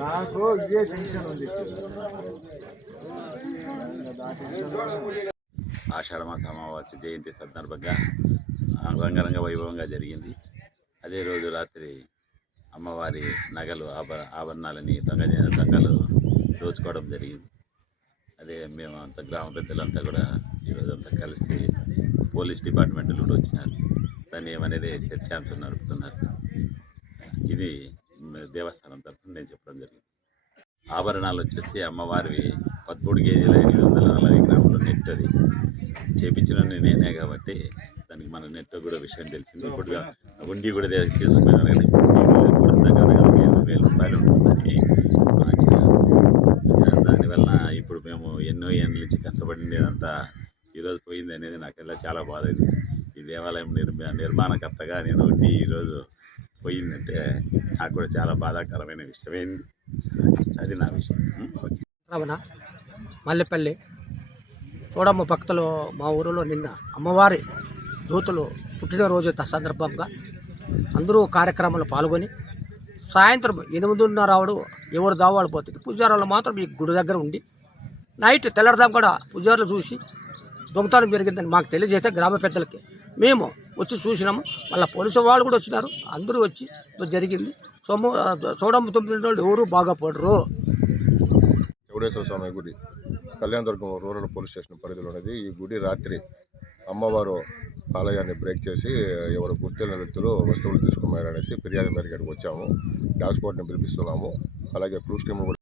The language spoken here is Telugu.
నాకు ఇదే టెన్షన్ ఉంది. ఆషాఢమాస అమావాస్య జయంతి సందర్భంగా రంగరంగ వైభవంగా జరిగింది. అదే రోజు రాత్రి అమ్మవారి నగలు ఆభరణాలని దొంగలు దోచుకోవడం జరిగింది. అదే మేము అంతా గ్రామ పెద్దలంతా కూడా ఈరోజు అంతా కలిసి పోలీస్ డిపార్ట్మెంట్ కూడా వచ్చినారు. దాన్ని ఏమనేది చర్చాంశం నడుపుతున్నారు. ఇది దేవస్థానం తరఫున నేను చెప్పడం జరిగింది. ఆభరణాలు వచ్చేసి అమ్మవారివి 13 కేజీల 840 గ్రాముల నెట్. అది చేపించిన నేనే కాబట్టి దానికి మన నెట్ కూడా విషయం తెలిసింది. ఇప్పుడు ఉండి కూడా తీసుకుపోయినారు కానీ దగ్గర 50,000 రూపాయలు ఉంటుందని దానివల్ల ఇప్పుడు మేము ఎన్నో ఏళ్ళ నుంచి కష్టపడినంతా ఈరోజు పోయింది అనేది నాకెల్లా చాలా బాధ అయింది. ఈ దేవాలయం నిర్మాణకర్తగా నేను ఉండి ఈరోజు పోయిందంటే నాకు కూడా చాలా బాధాకరమైన విషయమైంది. అది నా విషయం. రమణ మల్లెపల్లి చూడమ్మ భక్తులు మా ఊరిలో నిన్న అమ్మవారి దూతలు పుట్టినరోజు సందర్భంగా అందరూ కార్యక్రమాలు పాల్గొని సాయంత్రం 8:30 ఎవరు దావాళ్ళు పోతుంది. పూజారులు మాత్రం ఈ గుడి దగ్గర ఉండి నైట్ తెల్లడదాం కూడా పూజారులు చూసి దొంగతనం జరిగిందని మాకు తెలియజేస్తే గ్రామ పెద్దలకి మేము వచ్చి చూసినాము. మళ్ళీ పోలీసు వాళ్ళు కూడా వచ్చినారు. అందరూ వచ్చి జరిగింది. చూడమ్మ 9 రోజులు ఎవరు బాగా పడరు. చౌడేశ్వర స్వామి గుడి కళ్యాణదుర్గం రూరల్ పోలీస్ స్టేషన్ పరిధిలో ఉన్నది. ఈ గుడి రాత్రి అమ్మవారు ఆలయాన్ని బ్రేక్ చేసి ఎవరు గుర్తెలిన వ్యక్తులు వస్తువులు తీసుకున్నారనేసి ఫిర్యాదు మేరకు వచ్చాము. డాగ్ స్పాట్ని పిలిపిస్తున్నాము. అలాగే క్లూ టీమ్